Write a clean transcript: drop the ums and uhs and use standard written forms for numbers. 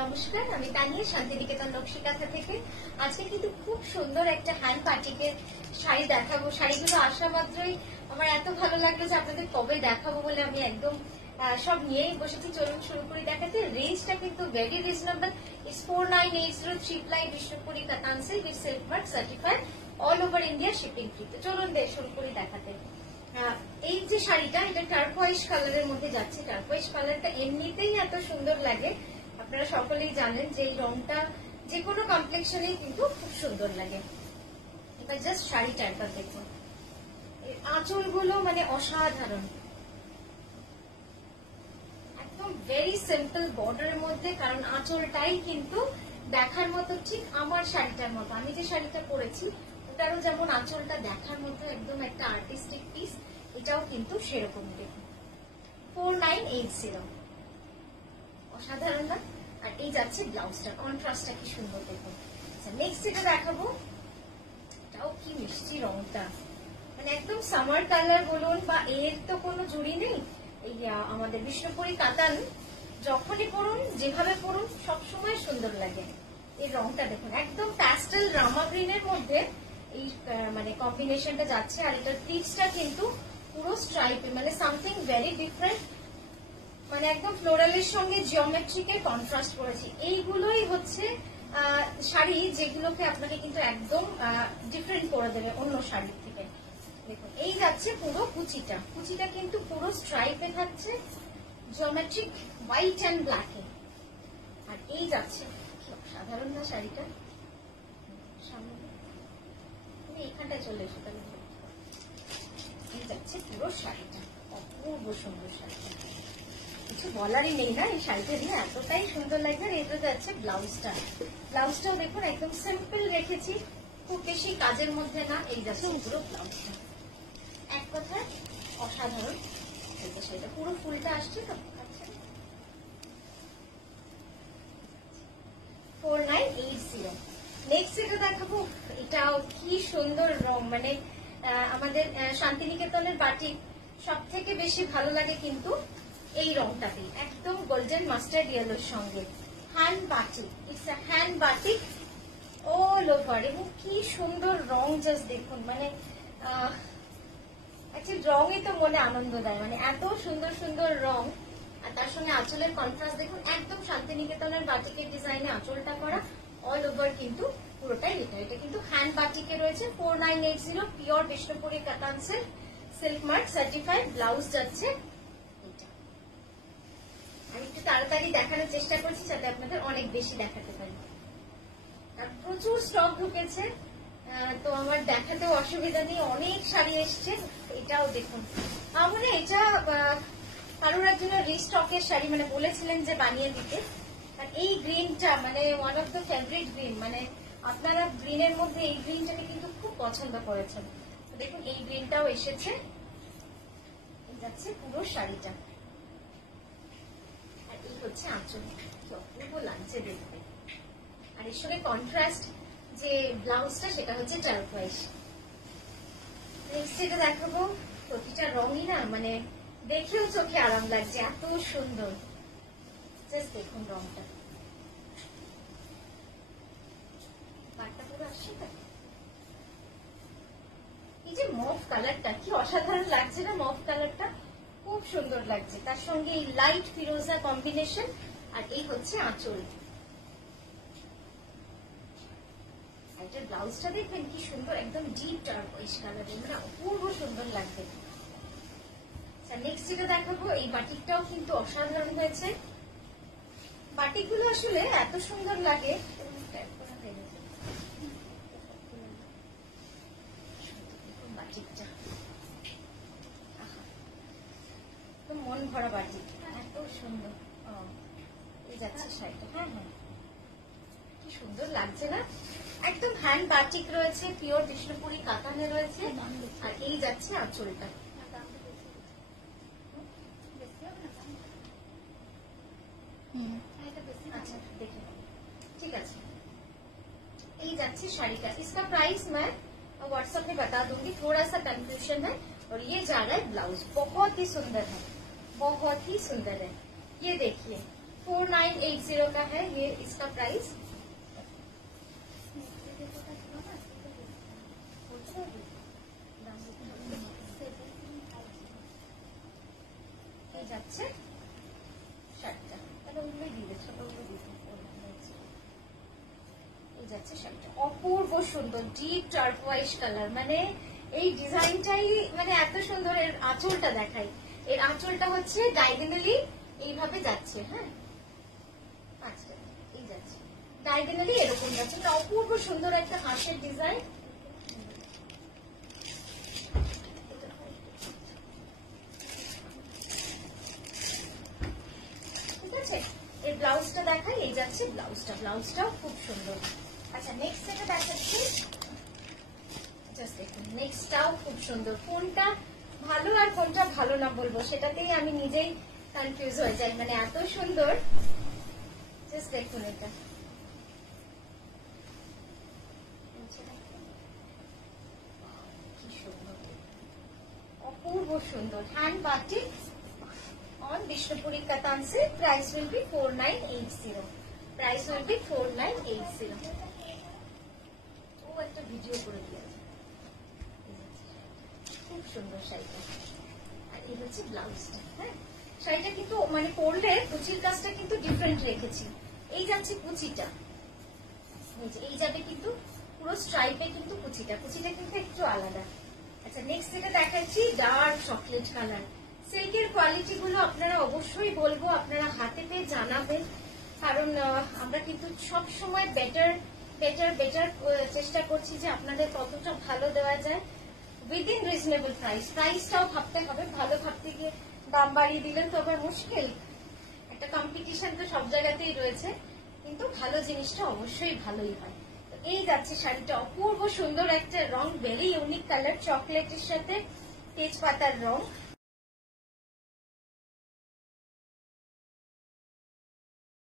নমস্কার, আমি তানিয়া শান্তিনিকেতন নকশিকাঁথা থেকে। আজকে কিন্তু খুব সুন্দর একটা হ্যান্ড পার্টিকের শাড়ি দেখাবো। শাড়িগুলো আসা মাত্রই আমার এত ভালো লাগলো যে আপনাদের কবে দেখাবো বলে আমি একদম সব নিয়েই বসেছি। চলুন শুরু করি দেখাতে। রেঞ্জটা কিন্তু ভেরি রিজনেবল। ইটস 4980 3 বিষ্ণুপুরি কাতান silk with silk mark certified, all over India shipping free. তো চলুন শুরু করি দেখাতে। এই যে শাড়িটা, এটা টার্কোয়াইজ কালারের মধ্যে যাচ্ছে। টার্কোয়াইজ কালারটা এমনিতেই এত সুন্দর লাগে, আপনারা সকলেই জানেন যে এই রংটা যে কোনো কমপ্লেক্সনেই কিন্তু খুব সুন্দর লাগে। এবার জাস্ট শাড়িটা একবার দেখুন, আঁচলগুলো মানে অসাধারণ, একদম ভেরি সিম্পল বর্ডারের মধ্যে। কারণ আঁচলটাই কিন্তু দেখার মতো ঠিক আমার শাড়িটার মতো, আমি যে শাড়িটা পরেছি ওটারও যেমন আঁচলটা দেখার মতো একদম একটা আর্টিস্টিক পিস, এটাও কিন্তু সেরকম। দেখুন 4980, অসাধারণ না? আর এই যাচ্ছে ব্লাউজটা, কন্ট্রাস্টটা কি সুন্দর দেখুন। নেক্সট যেটা দেখাবো, এটাও কি মিষ্টি রংটা, মানে একদম সামার কালার বলুন বা এর তো কোনো জুড়ি নেই। এই আমাদের বিষ্ণুপুরি কাতান যখনই পরুন, যেভাবে পরুন, সবসময় সুন্দর লাগে। এই রংটা দেখুন, একদম প্যাস্টেল রামা গ্রিনের মধ্যে এই মানে কম্বিনেশনটা যাচ্ছে। আর এটার প্লিটসটা কিন্তু পুরো স্ট্রাইপে, মানে সামথিং ভেরি ডিফারেন্ট, মানে একদম ফ্লোরালের সঙ্গে জিওমেট্রিকের কন্ট্রাস্ট করেছি। এইগুলোই হচ্ছে শাড়ি যেগুলোকে আপনাকে কিন্তু একদম ডিফারেন্ট করে দেবে অন্য শাড়ির থেকে। দেখুন এই যাচ্ছে পুরো কুচিটা, কুচিটা কিন্তু পুরো স্ট্রাইপে থাকছে, জিওমেট্রিক হোয়াইট অ্যান্ড ব্ল্যাকে। আর এই যাচ্ছে সাধারণ না শাড়িটা, সামনে তুমি এইখানটায় চলে এসো, তাহলে এই যাচ্ছে পুরো শাড়িটা, অপূর্ব সুন্দর শাড়িটা, কিছু বলারই নেই না। এই শাড়িটা নিয়ে এতটাই সুন্দর লাগবে। আর এটা যাচ্ছে ব্লাউজটা, ব্লাউজটাও দেখুন একদম সিম্পল রেখেছি, খুব বেশি কাজের মধ্যে না। এই যাচ্ছে পুরো ব্লাউজটা, এক কথায় অসাধারণ। সেটা পুরো ফুলটা আসছে তো, 4980। নেক্সট যেটা দেখাবো, এটাও কি সুন্দর রং, মানে আমাদের শান্তিনিকেতনের বাটিক সব থেকে বেশি ভালো লাগে কিন্তু এই রংটাতে, একদম গোল্ডেন মাস্টার্ড ইয়েলোর সঙ্গে। Hand batik, it's a hand batik all over, এবং কি সুন্দর রং, জাস্ট দেখুন, মানে অ্যাকচুয়ালি রঙই তো মনে আনন্দ দেয়, মানে এত সুন্দর সুন্দর রং। আর তার সঙ্গে আঁচলের কন্ট্রাস্ট দেখুন, একদম শান্তিনিকেতনের বাটিকের ডিজাইনে আঁচলটা করা, অল ওভার কিন্তু পুরোটাই এটা কিন্তু হ্যান্ড বাটিকে রয়েছে। 4980 পিওর বিষ্ণুপুরি কাতান silk, silk mark certified. Blouse যাচ্ছে এটা। আমি একটু তাড়াতাড়ি দেখানোর চেষ্টা করছি যাতে আপনাদের অনেক বেশি দেখাতে পারি। আর প্রচুর স্টক ঢুকেছে, তো আমার দেখাতেও অসুবিধা নেই, অনেক শাড়ি এসছে। এটাও দেখুন, আমার এটা কারোর একজনের রিস্টকের শাড়ি, মানে বলেছিলেন যে বানিয়ে দিতে। আর এই গ্রিনটা মানে one of the favourite green, মানে আপনারা গ্রিনের মধ্যে এই গ্রিনটাকে কিন্তু খুব পছন্দ করেছেন। দেখুন এই গ্রিনটাও এসেছে, যাচ্ছে পুরো শাড়িটা। আর এই হচ্ছে আঁচল, কি অপূর্ব লাগছে দেখতে। আর এর সঙ্গে কন্ট্রাস্ট যে ব্লাউজটা, সেটা হচ্ছে টার্কোয়াইজ। নেক্সট যেটা দেখাবো, প্রতিটা রঙই না মানে দেখেও চোখে আরাম লাগছে, এত সুন্দর। জাস্ট দেখুন রংটা, পাটটা পুরো আসছে তো। এই যে মফ কালারটা, কি অসাধারণ লাগছে না? মফ কালারটা খুব সুন্দর লাগছে, তার সঙ্গে এই লাইট ফিরোজা কম্বিনেশন। আর এই হচ্ছে আঁচল। এটার ব্লাউজটা দেখবেন কি সুন্দর, একদম ডিপ টার্কোয়েজ কালারের, মানে অপূর্ব সুন্দর লাগবে। নেক্সট যেটা দেখাবো, এই বাটিকটাও কিন্তু অসাধারণ হয়েছে। বাটিকগুলো আসলে এত সুন্দর লাগে, বাটিকটা মন ভরা বাটিক, এত সুন্দর। এই যাচ্ছে শাড়িটা, হ্যাঁ হ্যাঁ কি সুন্দর লাগছে না? একদম হ্যান্ড বাটিক রয়েছে, পিওর বিষ্ণুপুরি কাতানে রয়েছে। আর এই যাচ্ছে আঁচলটা, আচ্ছা দেখে ঠিক আছে। এই যাচ্ছে শাড়িটা, इसका प्राइस मैं व्हाट्सएप में बता दूंगी, थोड़ा सा कंफ्यूजन है। और ये जा रहा है ब्लाउज, बहुत ही सुंदर है, बहुत ही सुंदर है। ये देखिए 4980 का है ये इसका प्राइस। যাচ্ছে শার্টটা, তাহলে ওগুলোই দিবে, ছোটগুলো দিবে। এই যাচ্ছে শার্টটা, অপূর্ব সুন্দর ডিপ টার্কোয়াইজ কালার, মানে এই ডিজাইনটাই মানে এত সুন্দর। এর আঁচলটা দেখাই, এর আঁচলটা হচ্ছে ডায়াগোনালি এইভাবে যাচ্ছে, হ্যাঁ পাঁচটা এই যাচ্ছে ডায়াগোনালি এরকম যাচ্ছে, অপূর্ব সুন্দর একটা হাঁসের ডিজাইন। এর ব্লাউজটা দেখাই, এই যাচ্ছে ব্লাউজটা, ব্লাউজটাও খুব সুন্দর। আচ্ছা নেক্সট যেটা দেখাচ্ছি, জাস্ট দেখুন নেক্সটটাও খুব সুন্দর। কোনটা ভালো আর কোনটা ভালো না বলবো সেটাতেই আমি নিজেই কনফিউজ হয়ে যাই, মানে এত সুন্দর। জাস্ট দেখুন এটা, কি সুন্দর, অপূর্ব সুন্দর। Hand batik on Vishnupuri Katan silk. Price will be 4980. Price will be 4980. ও একটা ভিডিও করে দিয়েছে, খুব সুন্দর শাড়িটা। আর এই হচ্ছে ব্লাউজটা, হ্যাঁ শাড়িটা কিন্তু মানে পরলে কুচির কাজটা কিন্তু ডিফারেন্ট রেখেছি। এই যাচ্ছে কুচিটা, এই যাবে কিন্তু পুরো স্ট্রাইপে কিন্তু কুচিটা কিন্তু একটু আলাদা। আচ্ছা নেক্সট যেটা দেখাচ্ছি ডার্ক চকলেট কালার। সিল্কের কোয়ালিটি গুলো আপনারা অবশ্যই বলবো, আপনারা হাতে পেয়ে জানাবেন, কারণ আমরা কিন্তু সব সময় বেটার চেষ্টা করছি যে আপনাদের কতটা ভালো দেওয়া যায় উইদিন রিজনেবল প্রাইস। প্রাইসটাও ভাবতে হবে, ভালো ভাবতে গিয়ে দাম বাড়িয়ে দিলেন তো আবার মুশকিল। একটা কম্পিটিশন তো সব জায়গাতেই রয়েছে, কিন্তু ভালো জিনিসটা অবশ্যই ভালোই হয়। তো এই যাচ্ছে শাড়িটা, অপূর্ব সুন্দর একটা রং, ভেরি ইউনিক কালার, চকলেটের সাথে তেজপাতার রং।